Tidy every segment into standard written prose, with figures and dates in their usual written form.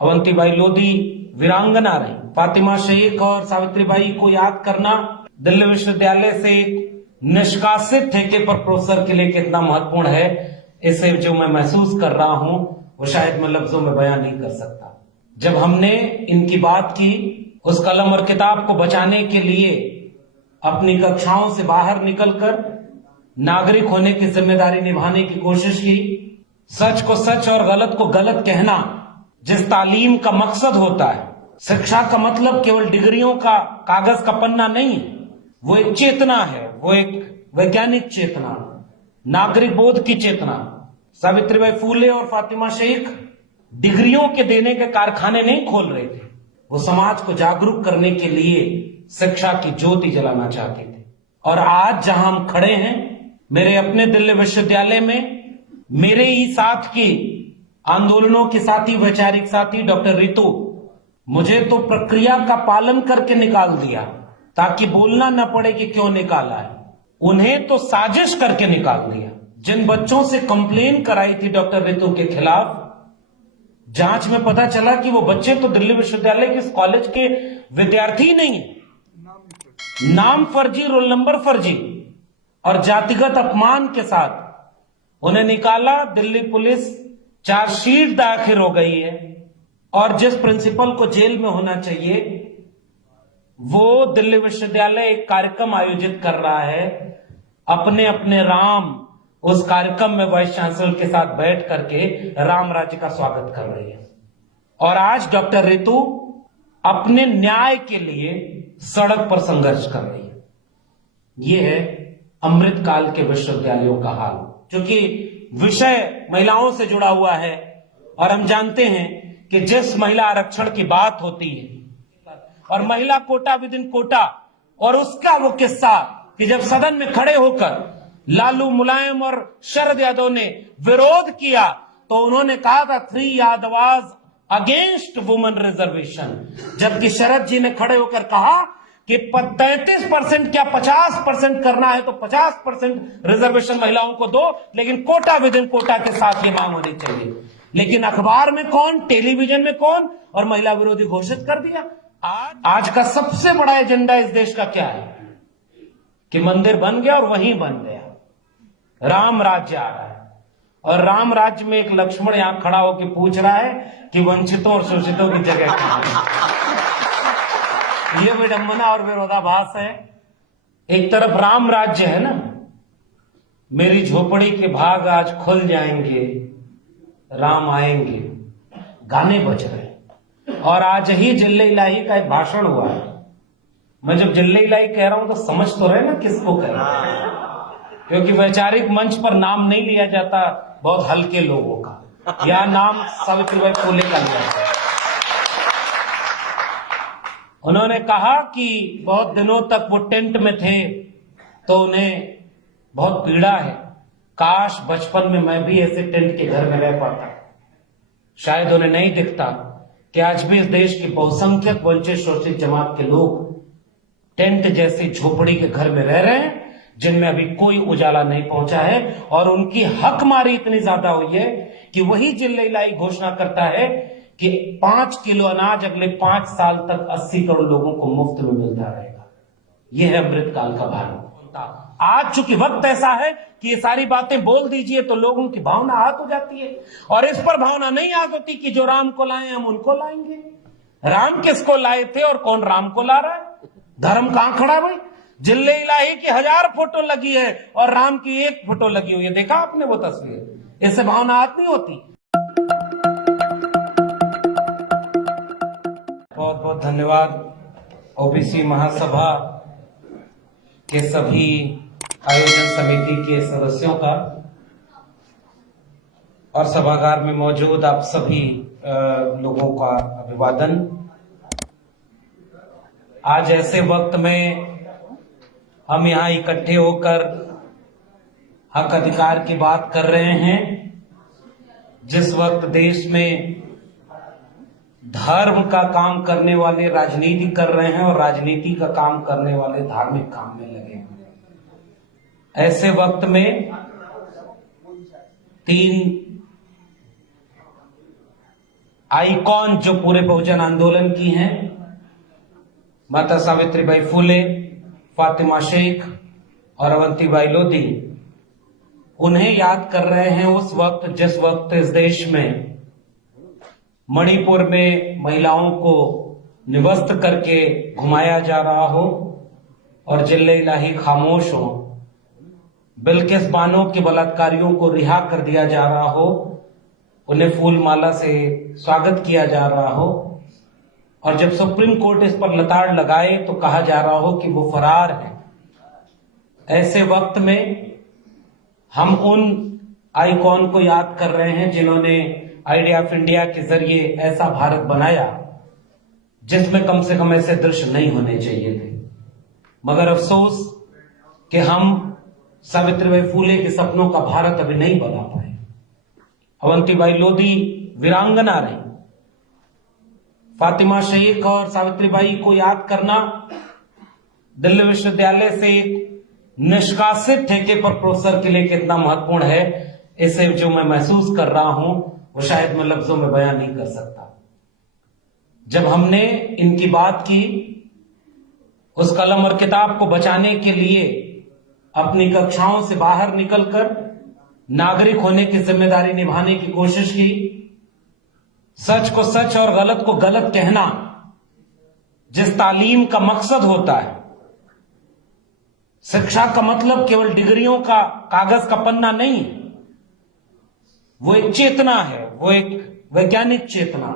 अवंतीबाई लोधी वीरांगना रही। फातिमा शेख और सावित्रीबाई को याद करना दिल्ली विश्वविद्यालय से एक निष्कासित ठेके पर प्रोफेसर के लिए कितना महत्वपूर्ण है, इसे जो मैं महसूस कर रहा हूं वो शायद मैं लफ्जों में बयान नहीं कर सकता। जब हमने इनकी बात की, उस कलम और किताब को बचाने के लिए अपनी कक्षाओं से बाहर निकलकर नागरिक होने की जिम्मेदारी निभाने की कोशिश की। सच को सच और गलत को गलत कहना जिस तालीम का मकसद होता है, शिक्षा का मतलब केवल डिग्रियों का कागज का पन्ना नहीं है, वो एक चेतना है, वो एक वैज्ञानिक चेतना, नागरिक बोध की चेतना। सावित्रीबाई फूले और फातिमा शेख डिग्रियों के देने के कारखाने नहीं खोल रहे थे, वो समाज को जागरूक करने के लिए शिक्षा की ज्योति जलाना चाहते थे। और आज जहां हम खड़े हैं, मेरे अपने दिल्ली विश्वविद्यालय में मेरे ही साथ की आंदोलनों की साथी, वैचारिक साथी डॉक्टर रितु, मुझे तो प्रक्रिया का पालन करके निकाल दिया ताकि बोलना न पड़े कि क्यों निकाला है। उन्हें तो साजिश करके निकाल दिया। जिन बच्चों से कंप्लेन कराई थी डॉक्टर रितु के खिलाफ, जांच में पता चला कि वो बच्चे तो दिल्ली विश्वविद्यालय के इस कॉलेज के विद्यार्थी नहीं है। नाम फर्जी, रोल नंबर फर्जी और जातिगत अपमान के साथ उन्हें निकाला। दिल्ली पुलिस चार्जशीट दाखिल हो गई है और जिस प्रिंसिपल को जेल में होना चाहिए वो दिल्ली विश्वविद्यालय एक कार्यक्रम आयोजित कर रहा है। अपने अपने राम उस कार्यक्रम में वाइस चांसलर के साथ बैठ करके राम राज्य का स्वागत कर रही है। और आज डॉक्टर रितु अपने न्याय के लिए सड़क पर संघर्ष कर रही है। ये है अमृतकाल के विश्वविद्यालयों का हाल, क्योंकि विषय महिलाओं से जुड़ा हुआ है और हम जानते हैं कि जिस महिला आरक्षण की बात होती है और महिला कोटा विद इन कोटा, और उसका वो किस्सा कि जब सदन में खड़े होकर लालू, मुलायम और शरद यादव ने विरोध किया तो उन्होंने कहा था 3 यादवाज अगेंस्ट वुमेन रिजर्वेशन, जबकि शरद जी ने खड़े होकर कहा कि 33% क्या 50% करना है तो 50% रिजर्वेशन महिलाओं को दो, लेकिन कोटा विद इन कोटा के साथ ये मांग होनी चाहिए। लेकिन अखबार में कौन, टेलीविजन में कौन, और महिला विरोधी घोषित कर दिया। आज का सबसे बड़ा एजेंडा इस देश का क्या है कि मंदिर बन गया और वहीं बन गया, राम राज्य आ रहा है। और राम राज्य में एक लक्ष्मण यहां खड़ा होकर पूछ रहा है कि वंचितों और शोषितों की जगह कहां है। ये विडंबना और विरोधाभास है। एक तरफ राम राज्य है ना, मेरी झोपड़ी के भाग आज खुल जाएंगे, राम आएंगे, गाने बज रहे हैं। और आज ही जिल्ले इलाही का एक भाषण हुआ है। मैं जब जिल्ले इलाही कह रहा हूं तो समझ तो रहे ना किसको कह रहा हूं, क्योंकि वैचारिक मंच पर नाम नहीं लिया जाता बहुत हल्के लोगों का, या नाम सावित्रीबाई फूले का लिया जाता। उन्होंने कहा कि बहुत दिनों तक वो टेंट में थे तो उन्हें बहुत पीड़ा है, काश बचपन में मैं भी ऐसे टेंट के घर में रह पाता। शायद उन्हें नहीं दिखता कि आज भी इस देश की बहुसंख्यक वंचित शोषित जमात के लोग टेंट जैसी झोपड़ी के घर में रह रहे हैं जिनमें अभी कोई उजाला नहीं पहुंचा है। और उनकी हकमारी इतनी ज्यादा हुई है कि वही जिले इलाही घोषणा करता है कि 5 किलो अनाज अगले 5 साल तक 80 करोड़ लोगों को मुफ्त में मिलता रहेगा। यह है अमृतकाल का भारत। आज चूंकि वक्त ऐसा है कि ये सारी बातें बोल दीजिए तो लोगों की भावना आहत हो जाती है, और इस पर भावना नहीं आहत होती कि जो राम को लाए हम उनको लाएंगे। राम किसको लाए थे और कौन राम को ला रहा है? धर्म कहां खड़ा भाई? जिले इलाही की 1000 फोटो लगी है और राम की 1 फोटो लगी हुई है। देखा आपने वो तस्वीर? इससे भावना आहत नहीं होती। बहुत बहुत धन्यवाद ओबीसी महासभा के सभी आयोजन समिति के सदस्यों का और सभागार में मौजूद आप सभी लोगों का अभिवादन। आज ऐसे वक्त में हम यहाँ इकट्ठे होकर हक अधिकार की बात कर रहे हैं, जिस वक्त देश में धर्म का काम करने वाले राजनीति कर रहे हैं और राजनीति का काम करने वाले धार्मिक काम में लगे हैं। ऐसे वक्त में 3 आइकॉन जो पूरे बहुजन आंदोलन की हैं, माता सावित्रीबाई फुले, फातिमा शेख और अवंतीबाई लोधी, उन्हें याद कर रहे हैं उस वक्त जिस वक्त इस देश में मणिपुर में महिलाओं को निवस्त करके घुमाया जा रहा हो और जिले इलाही खामोश हो, बिल्किस बानो के बलात्कारियों को रिहा कर दिया जा रहा हो, उन्हें फूलमाला से स्वागत किया जा रहा हो, और जब सुप्रीम कोर्ट इस पर लताड़ लगाए तो कहा जा रहा हो कि वो फरार है। ऐसे वक्त में हम उन आइकॉन को याद कर रहे हैं जिन्होंने आइडिया ऑफ इंडिया के जरिए ऐसा भारत बनाया जिसमें कम से कम ऐसे दृश्य नहीं होने चाहिए थे। मगर अफसोस कि हम सावित्रीबाई फुले के सपनों का भारत अभी नहीं बना पाए। अवंतीबाई लोधी वीरांगना रही। फातिमा शेख और सावित्रीबाई को याद करना दिल्ली विश्वविद्यालय से एक निष्कासित ठेके पर प्रोफेसर के लिए कितना महत्वपूर्ण है, इसे जो मैं महसूस कर रहा हूं वो शायद मैं लफ्जों में बयान नहीं कर सकता। जब हमने इनकी बात की, उस कलम और किताब को बचाने के लिए अपनी कक्षाओं से बाहर निकलकर नागरिक होने की जिम्मेदारी निभाने की कोशिश की, सच को सच और गलत को गलत कहना जिस तालीम का मकसद होता है। शिक्षा का मतलब केवल डिग्रियों का कागज का पन्ना नहीं है, वो एक चेतना है, वो एक वैज्ञानिक चेतना,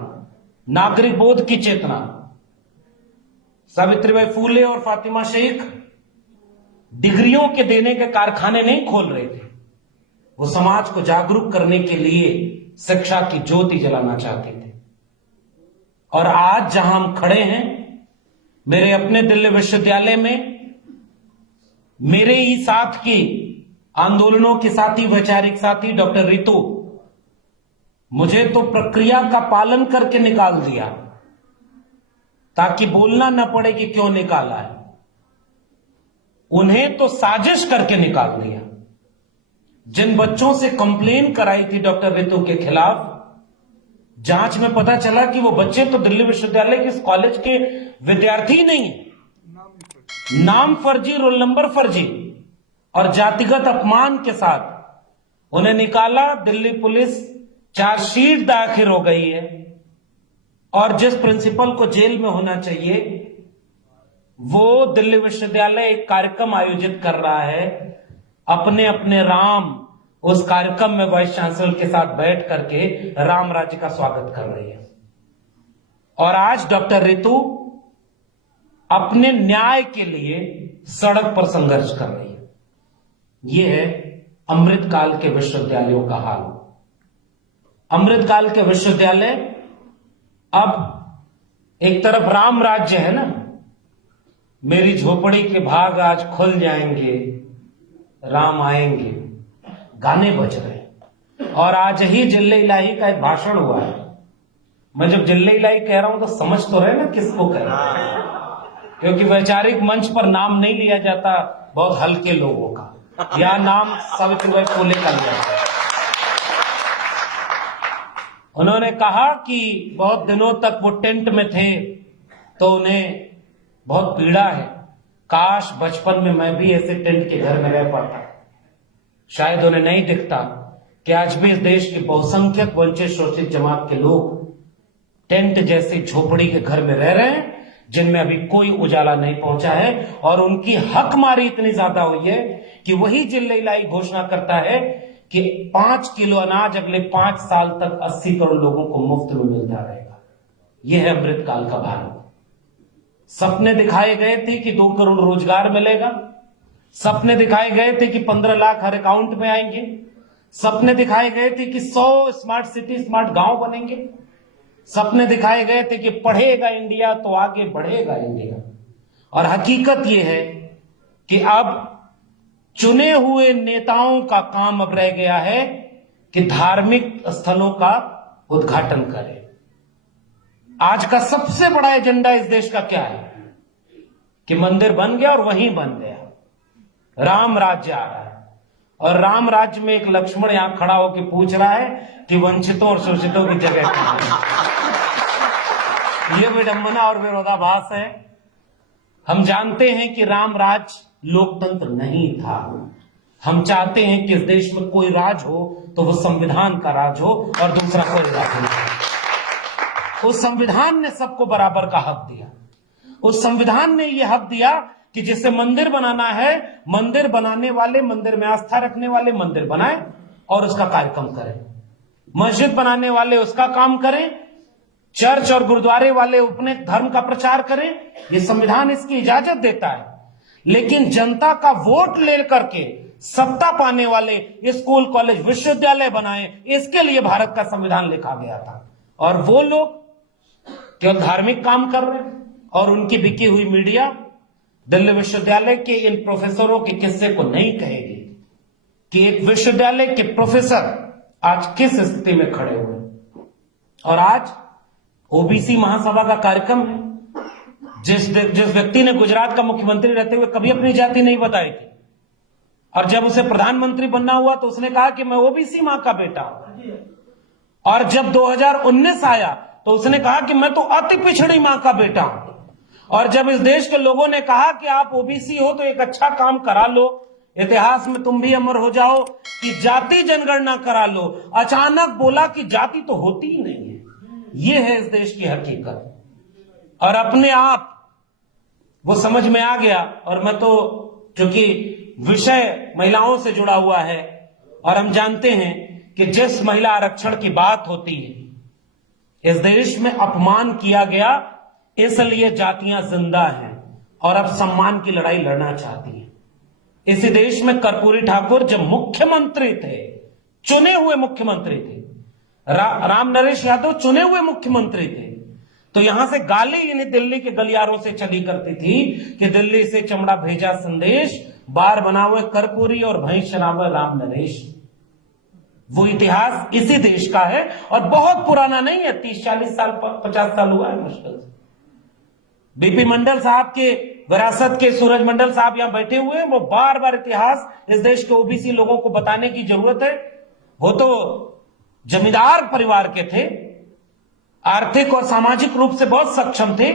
नागरिक बोध की चेतना। सावित्रीबाई फुले और फातिमा शेख डिग्रियों के देने के कारखाने नहीं खोल रहे थे, वो समाज को जागरूक करने के लिए शिक्षा की ज्योति जलाना चाहते थे। और आज जहां हम खड़े हैं, मेरे अपने दिल्ली विश्वविद्यालय में मेरे ही साथ की आंदोलनों के साथी, वैचारिक साथी डॉक्टर रितु, मुझे तो प्रक्रिया का पालन करके निकाल दिया ताकि बोलना न पड़े कि क्यों निकाला है। उन्हें तो साजिश करके निकाल दिया। जिन बच्चों से कंप्लेन कराई थी डॉक्टर रितु के खिलाफ, जांच में पता चला कि वो बच्चे तो दिल्ली विश्वविद्यालय के इस कॉलेज के विद्यार्थी नहीं है। नाम फर्जी, रोल नंबर फर्जी और जातिगत अपमान के साथ उन्हें निकाला। दिल्ली पुलिस चार्जशीट दाखिल हो गई है और जिस प्रिंसिपल को जेल में होना चाहिए वो दिल्ली विश्वविद्यालय एक कार्यक्रम आयोजित कर रहा है। अपने अपने राम उस कार्यक्रम में वाइस चांसलर के साथ बैठ करके राम राज्य का स्वागत कर रही है। और आज डॉक्टर रितु अपने न्याय के लिए सड़क पर संघर्ष कर रही है। यह है अमृतकाल के विश्वविद्यालयों का हाल। अमृतकाल के विश्वविद्यालय अब एक तरफ राम राज्य है ना, मेरी झोपड़ी के भाग आज खुल जाएंगे, राम आएंगे, गाने बज रहे हैं। और आज ही जिले इलाही का एक भाषण हुआ है। मैं जब जिले इलाही कह रहा हूं तो समझ तो रहे ना किसको कह रहा हूं, क्योंकि वैचारिक मंच पर नाम नहीं लिया जाता बहुत हल्के लोगों का, या नाम सावित्रीबाई फुले का लिया जाता। उन्होंने कहा कि बहुत दिनों तक वो टेंट में थे तो उन्हें बहुत पीड़ा है। काश बचपन में मैं भी ऐसे टेंट के घर में रह पाता। शायद उन्हें नहीं दिखता कि आज भी इस देश की बहुसंख्यक वंचित शोषित जमात के लोग टेंट जैसी झोपड़ी के घर में रह रहे हैं जिनमें अभी कोई उजाला नहीं पहुंचा है। और उनकी हकमारी इतनी ज्यादा हुई है कि वही जिले इलाही घोषणा करता है कि 5 किलो अनाज अगले 5 साल तक 80 करोड़ लोगों को मुफ्त में मिलता रहेगा। यह है अमृतकाल का भारत। सपने दिखाए गए थे कि 2 करोड़ रोजगार मिलेगा, सपने दिखाए गए थे कि 15 लाख हर अकाउंट में आएंगे, सपने दिखाए गए थे कि 100 स्मार्ट सिटी, स्मार्ट गांव बनेंगे, सपने दिखाए गए थे कि पढ़ेगा इंडिया तो आगे बढ़ेगा इंडिया। और हकीकत यह है कि अब चुने हुए नेताओं का काम अब रह गया है कि धार्मिक स्थलों का उद्घाटन करें। आज का सबसे बड़ा एजेंडा इस देश का क्या है कि मंदिर बन गया और वहीं बन गया, राम राज्य आ रहा है। और राम राज्य में एक लक्ष्मण यहां खड़ा होकर पूछ रहा है कि वंचितों और शोषितों की जगह कहां है। ये विडंबना और विरोधाभास है। हम जानते हैं कि राम राज लोकतंत्र नहीं था। हम चाहते हैं कि इस देश में कोई राज हो तो वो संविधान का राज हो और दूसरा कोई राज नहीं। उस संविधान ने सबको बराबर का हक दिया। उस संविधान ने यह हक दिया कि जिसे मंदिर बनाना है, मंदिर बनाने वाले, मंदिर में आस्था रखने वाले मंदिर बनाए और उसका कार्यक्रम करें। मस्जिद बनाने वाले उसका काम करें, चर्च और गुरुद्वारे वाले अपने धर्म का प्रचार करें। ये संविधान इसकी इजाजत देता है। लेकिन जनता का वोट लेकर के सत्ता पाने वाले स्कूल, कॉलेज, विश्वविद्यालय बनाए, इसके लिए भारत का संविधान लिखा गया था। और वो लोग केवल धार्मिक काम कर रहे हैं और उनकी बिकी हुई मीडिया दिल्ली विश्वविद्यालय के इन प्रोफेसरों के किस्से को नहीं कहेगी कि एक विश्वविद्यालय के प्रोफेसर आज किस स्थिति में खड़े हुए। और आज ओबीसी महासभा का कार्यक्रम है। जिस व्यक्ति ने गुजरात का मुख्यमंत्री रहते हुए कभी अपनी जाति नहीं बताई थी, और जब उसे प्रधानमंत्री बनना हुआ तो उसने कहा कि मैं ओबीसी मां का बेटा हूं। और जब 2019 आया तो उसने कहा कि मैं तो अति पिछड़ी मां का बेटा हूं। और जब इस देश के लोगों ने कहा कि आप ओबीसी हो तो एक अच्छा काम करा लो, इतिहास में तुम भी अमर हो जाओ, कि जाति जनगणना करा लो, अचानक बोला कि जाति तो होती ही नहीं है। यह है इस देश की हकीकत। और अपने आप वो समझ में आ गया। और मैं तो, चूंकि विषय महिलाओं से जुड़ा हुआ है और हम जानते हैं कि जिस महिला आरक्षण की बात होती है, इस देश में अपमान किया गया, इसलिए जातियां जिंदा हैं और अब सम्मान की लड़ाई लड़ना चाहती हैं। इसी देश में कर्पूरी ठाकुर जब मुख्यमंत्री थे, चुने हुए मुख्यमंत्री थे, राम नरेश यादव चुने हुए मुख्यमंत्री थे, तो यहां से गाली इन्हें दिल्ली के गलियारों से चली करती थी कि दिल्ली से चमड़ा भेजा संदेश, बार बनावे कर्पूरी और भैंस चरावे राम नरेश। वो इतिहास इसी देश का है और बहुत पुराना नहीं है, 30-40 साल 50 साल हुआ है मुश्किल से। बीपी मंडल साहब के विरासत के सूरज मंडल साहब यहां बैठे हुए हैं। वो बार बार इतिहास इस देश के ओबीसी लोगों को बताने की जरूरत है। वो तो जमींदार परिवार के थे, आर्थिक और सामाजिक रूप से बहुत सक्षम थे।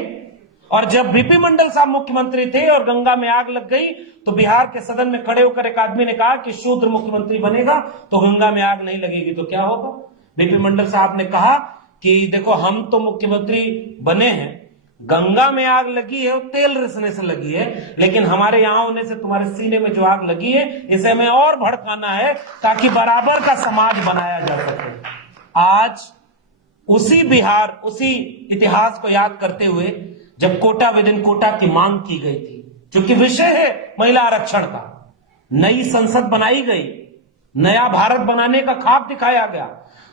और जब बीपी मंडल साहब मुख्यमंत्री थे और गंगा में आग लग गई तो बिहार के सदन में खड़े होकर एक आदमी ने कहा कि शूद्र मुख्यमंत्री बनेगा तो गंगा में आग नहीं लगेगी तो क्या होगा। बीपी मंडल साहब ने कहा कि देखो, हम तो मुख्यमंत्री बने हैं, गंगा में आग लगी है, तेल रिसने से लगी है, लेकिन हमारे यहां होने से तुम्हारे सीने में जो आग लगी है इसे हमें और भड़काना है ताकि बराबर का समाज बनाया जा सके। आज उसी बिहार, उसी इतिहास को याद करते हुए जब कोटा विद इन कोटा की मांग की गई थी, क्योंकि विषय है महिला आरक्षण का, नई संसद बनाई गई, नया भारत बनाने का ख्वाब दिखाया गया।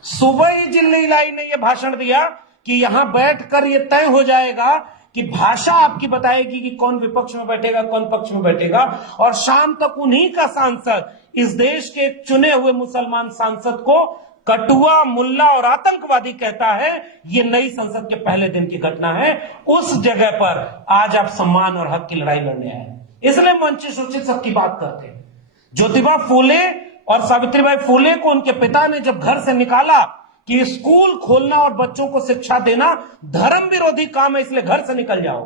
सुबह ही जिल्ली लाई ने यह भाषण दिया कि यहां बैठकर यह तय हो जाएगा कि भाषा आपकी बताएगी कि कौन विपक्ष में बैठेगा, कौन पक्ष में बैठेगा। और शाम तक उन्हीं का सांसद, इस देश के चुने हुए मुसलमान सांसद को कटुआ, मुल्ला और आतंकवादी कहता है। ये नई संसद के पहले दिन की घटना है। उस जगह पर आज आप सम्मान और हक की लड़ाई लड़ने आए, इसलिए वंचित शोषित सबकी बात करते हैं। ज्योतिबा फूले और सावित्रीबाई फूले को उनके पिता ने जब घर से निकाला कि स्कूल खोलना और बच्चों को शिक्षा देना धर्म विरोधी काम है, इसलिए घर से निकल जाओ,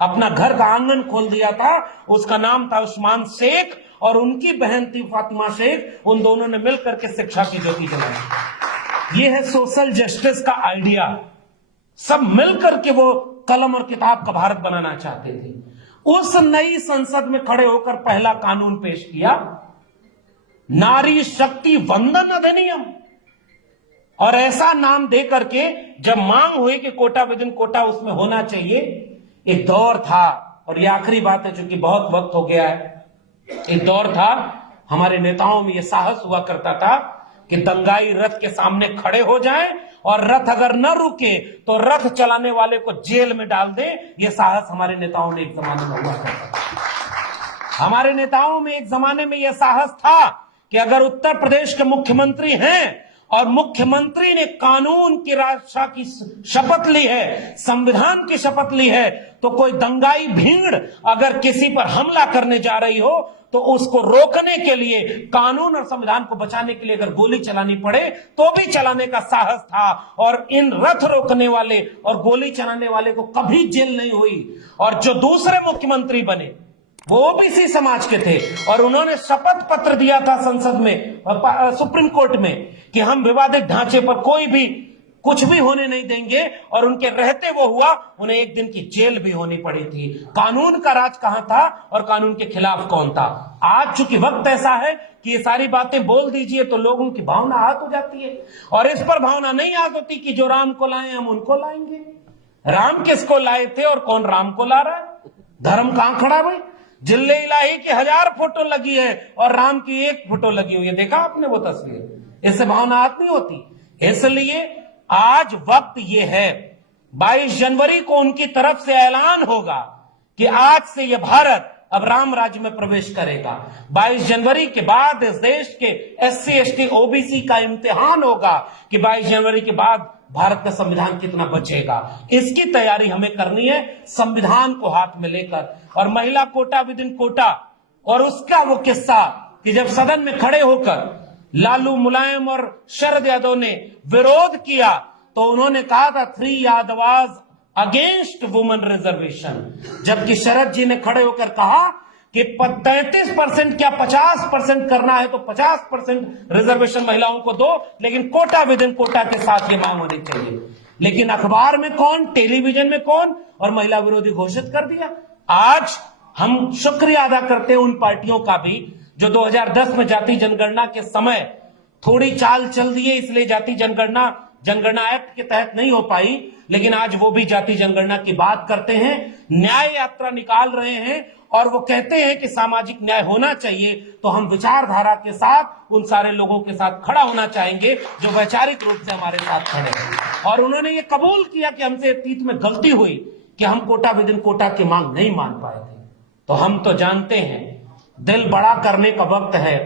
अपना घर का आंगन खोल दिया था। उसका नाम था उस्मान शेख और उनकी बहन थी फातिमा शेख। उन दोनों ने मिलकर के शिक्षा की ज्योति जलाई। ये है सोशल जस्टिस का आइडिया। सब मिलकर के वो कलम और किताब का भारत बनाना चाहते थे। उस नई संसद में खड़े होकर पहला कानून पेश किया, नारी शक्ति वंदन अधिनियम। और ऐसा नाम दे करके जब मांग हुई कि कोटा विद इन कोटा उसमें होना चाहिए, एक दौर था, और ये आखिरी बात है चूंकि बहुत वक्त हो गया है, एक दौर था हमारे नेताओं में यह साहस हुआ करता था कि दंगाई रथ के सामने खड़े हो जाएं और रथ अगर न रुके तो रथ चलाने वाले को जेल में डाल दे। यह साहस हमारे नेताओं ने एक जमाने में हुआ करता था। हमारे नेताओं में एक जमाने में यह साहस था कि अगर उत्तर प्रदेश के मुख्यमंत्री हैं और मुख्यमंत्री ने कानून की रक्षा की शपथ ली है, संविधान की शपथ ली है, तो कोई दंगाई भीड़ अगर किसी पर हमला करने जा रही हो तो उसको रोकने के लिए, कानून और संविधान को बचाने के लिए अगर गोली चलानी पड़े तो भी चलाने का साहस था। और इन रथ रोकने वाले और गोली चलाने वाले को कभी जेल नहीं हुई। और जो दूसरे मुख्यमंत्री बने वो ओबीसी समाज के थे और उन्होंने शपथ पत्र दिया था संसद में, सुप्रीम कोर्ट में, कि हम विवादित ढांचे पर कोई भी कुछ भी होने नहीं देंगे, और उनके रहते वो हुआ। उन्हें एक दिन की जेल भी होनी पड़ी थी। कानून का राज कहां था और कानून के खिलाफ कौन था? आज चूंकि वक्त ऐसा है कि ये सारी बातें बोल दीजिए तो लोगों की भावना आहत हो जाती है, और इस पर भावना नहीं आहत होती कि जो राम को लाए हम उनको लाएंगे। राम किसको लाए थे और कौन राम को ला रहा है? धर्म कहां खड़ा भाई? जिल्ले इलाही की 1000 फोटो लगी है और राम की 1 फोटो लगी हुई है। देखा आपने वो तस्वीर? इससे भावना आहत नहीं होती। इसलिए आज वक्त ये है, 22 जनवरी को उनकी तरफ से ऐलान होगा कि आज से ये भारत अब राम राज्य में प्रवेश करेगा। 22 जनवरी के बाद इस देश के SC ST OBC का इम्तिहान होगा कि 22 जनवरी के बाद भारत का संविधान कितना बचेगा। इसकी तैयारी हमें करनी है, संविधान को हाथ में लेकर। और महिला कोटा विद इन कोटा, और उसका वो किस्सा कि जब सदन में खड़े होकर लालू, मुलायम और शरद यादव ने विरोध किया तो उन्होंने कहा था 3 यादवाज अगेंस्ट वुमेन रिजर्वेशन, जबकि शरद जी ने खड़े होकर कहा कि 33% क्या 50% करना है तो 50% रिजर्वेशन महिलाओं को दो, लेकिन कोटा विद इन कोटा के साथ ये मांग होनी चाहिए। लेकिन अखबार में कौन, टेलीविजन में कौन, और महिला विरोधी घोषित कर दिया। आज हम शुक्रिया अदा करते हैं उन पार्टियों का भी जो 2010 में जाति जनगणना के समय थोड़ी चाल चल दिए, इसलिए जाति जनगणना एक्ट के तहत नहीं हो पाई, लेकिन आज वो भी जाति जनगणना की बात करते हैं, न्याय यात्रा निकाल रहे हैं और वो कहते हैं कि सामाजिक न्याय होना चाहिए। तो हम विचारधारा के साथ उन सारे लोगों के साथ खड़ा होना चाहेंगे जो वैचारिक रूप से हमारे साथ खड़े हैं। और उन्होंने ये कबूल किया कि हमसे अतीत में गलती हुई कि हम कोटा विद इन कोटा की मांग नहीं मान पाए थे। तो हम तो जानते हैं दिल बड़ा करने का वक्त है।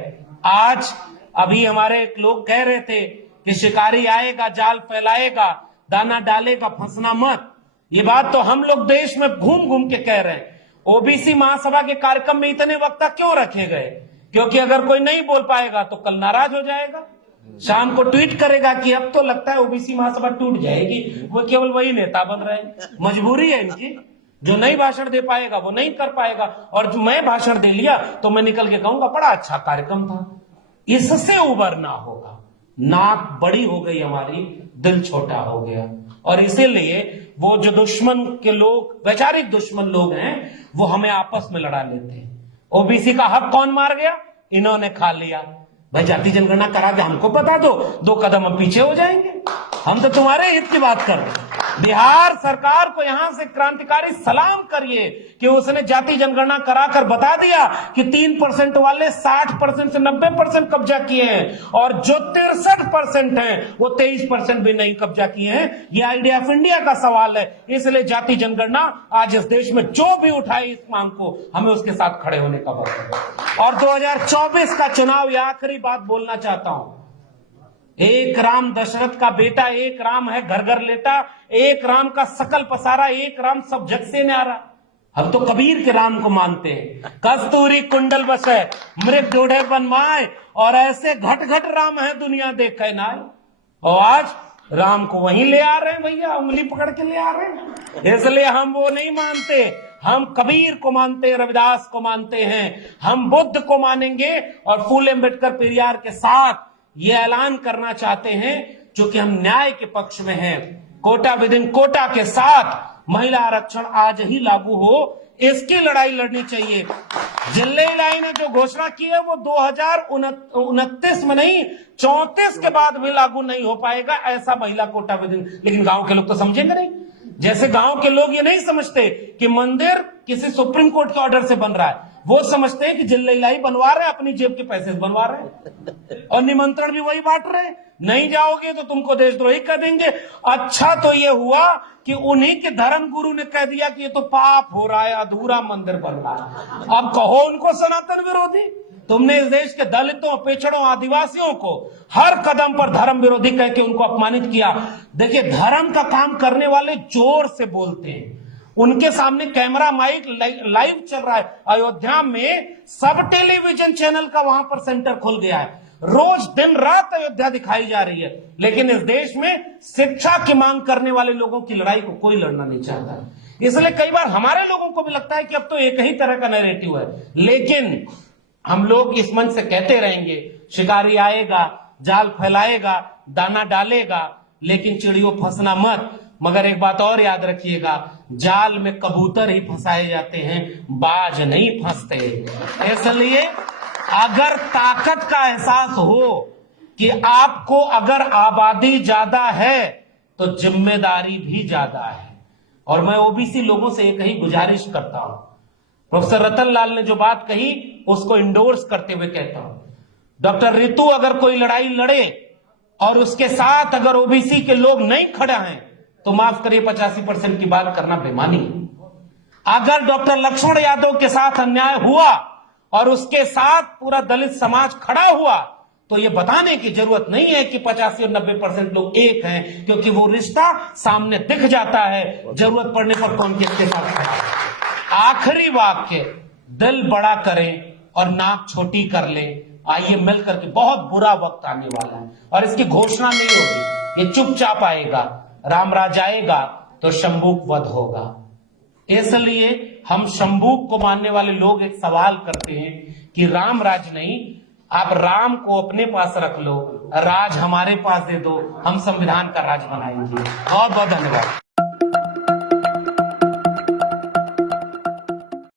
आज अभी हमारे एक लोग कह रहे थे कि शिकारी आएगा, जाल फैलाएगा, दाना डालेगा, फंसना मत। ये बात तो हम लोग देश में घूम घूम के कह रहे हैं। ओबीसी महासभा के कार्यक्रम में इतने वक्ता क्यों रखे गए? क्योंकि अगर कोई नहीं बोल पाएगा तो कल नाराज हो जाएगा, शाम को ट्वीट करेगा कि अब तो लगता है ओबीसी महासभा टूट जाएगी। वो केवल वही नेता बन रहे हैं, मजबूरी है इनकी। जो नहीं भाषण दे पाएगा वो नहीं कर पाएगा, और जो मैं भाषण दे लिया तो मैं निकल के कहूंगा बड़ा अच्छा कार्यक्रम था। इससे उबरना होगा। नाक बड़ी हो गई हमारी, दिल छोटा हो गया, और इसीलिए वो जो दुश्मन के लोग, वैचारिक दुश्मन लोग हैं, वो हमें आपस में लड़ा लेते हैं। ओबीसी का हक कौन मार गया? इन्होंने खा लिया। भाई जाति जनगणना करा के हमको बता दो, 2 कदम हम पीछे हो जाएंगे। हम तो तुम्हारे हित की बात कर रहे हैं। बिहार सरकार को यहां से क्रांतिकारी सलाम करिए कि उसने जाति जनगणना कराकर बता दिया कि 3% वाले 60% से 90% कब्जा किए हैं, और जो 63% हैं वो 23% भी नहीं कब्जा किए हैं। ये आइडिया ऑफ इंडिया का सवाल है। इसलिए जाति जनगणना आज इस देश में जो भी उठाए इस मांग को, हमें उसके साथ खड़े होने का वक्त है। और 2024 का चुनाव, ये आखिरी बात बोलना चाहता हूं, एक राम दशरथ का बेटा, एक राम है घर घर लेता, एक राम का सकल पसारा, एक राम सब जग से न्यारा। हम तो कबीर के राम को मानते हैं। कस्तूरी कुंडल बसे मृग ढूढ़े बनमाए, और ऐसे घट घट राम है दुनिया देखे नाय। और आज राम को वहीं ले आ रहे हैं भैया, उंगली पकड़ के ले आ रहे हैं। इसलिए हम वो नहीं मानते, हम कबीर को मानते हैं, रविदास को मानते हैं, हम बुद्ध को मानेंगे। और फूले अम्बेडकर पेरियार के साथ ये ऐलान करना चाहते हैं, चूंकि हम न्याय के पक्ष में हैं। कोटा विद इन कोटा के साथ महिला आरक्षण आज ही लागू हो, इसकी लड़ाई लड़नी चाहिए। जिले इलाही ने जो घोषणा की है वो 2029 में नहीं, 34 के बाद भी लागू नहीं हो पाएगा ऐसा महिला कोटा विद इन। लेकिन गांव के लोग तो समझेंगे नहीं। जैसे गांव के लोग ये नहीं समझते कि मंदिर किसी सुप्रीम कोर्ट के ऑर्डर से बन रहा है, वो समझते हैं कि जिले इलाही बनवा रहे हैं, अपनी जेब के पैसे से बनवा रहे हैं, और निमंत्रण भी वही बांट रहे हैं। नहीं जाओगे तो तुमको देशद्रोही कर देंगे। अच्छा तो ये हुआ कि उन्हीं के धर्म गुरु ने कह दिया कि ये तो पाप हो रहा है, अधूरा मंदिर बन रहा है। अब कहो उनको सनातन विरोधी। तुमने इस देश के दलितों, पिछड़ों, आदिवासियों को हर कदम पर धर्म विरोधी कह के उनको अपमानित किया। देखिए, धर्म का काम करने वाले जोर से बोलते हैं, उनके सामने कैमरा माइक लाइव चल रहा है। अयोध्या में सब टेलीविजन चैनल का वहां पर सेंटर खुल गया है, रोज दिन रात अयोध्या दिखाई जा रही है। लेकिन इस देश में शिक्षा की मांग करने वाले लोगों की लड़ाई को कोई लड़ना नहीं चाहता। इसलिए कई बार हमारे लोगों को भी लगता है कि अब तो एक ही तरह का नैरेटिव है, लेकिन हम लोग इस मंच से कहते रहेंगे, शिकारी आएगा, जाल फैलाएगा, दाना डालेगा, लेकिन चिड़ियों फंसना मत। मगर एक बात और याद रखिएगा, जाल में कबूतर ही फंसाए जाते हैं, बाज नहीं फंसते। इसलिए अगर ताकत का एहसास हो कि आपको अगर आबादी ज्यादा है तो जिम्मेदारी भी ज्यादा है। और मैं ओबीसी लोगों से एक ही गुजारिश करता हूं, प्रोफेसर रतन लाल ने जो बात कही उसको इंडोर्स करते हुए कहता हूं, डॉक्टर रितु अगर कोई लड़ाई लड़े और उसके साथ अगर ओबीसी के लोग नहीं खड़े हैं तो माफ करिए 85% की बात करना बेमानी है। अगर डॉक्टर लक्ष्मण यादव के साथ अन्याय हुआ और उसके साथ पूरा दलित समाज खड़ा हुआ तो यह बताने की जरूरत नहीं है कि 85 और 90% लोग एक हैं, क्योंकि वो रिश्ता सामने दिख जाता है, जरूरत पड़ने पर कौन किसके साथ खड़ा है। आखिरी वाक्य, दिल बड़ा करें और नाक छोटी कर लें, आइए मिलकर के, बहुत बुरा वक्त आने वाला है और इसकी घोषणा नहीं होगी, ये चुपचाप आएगा। रामराज आएगा तो शंभूक वध होगा। इसलिए हम शंभूक को मानने वाले लोग एक सवाल करते हैं कि राम राज नहीं, आप राम को अपने पास रख लो, राज हमारे पास दे दो, हम संविधान का राज बनाएंगे। बहुत बहुत धन्यवाद।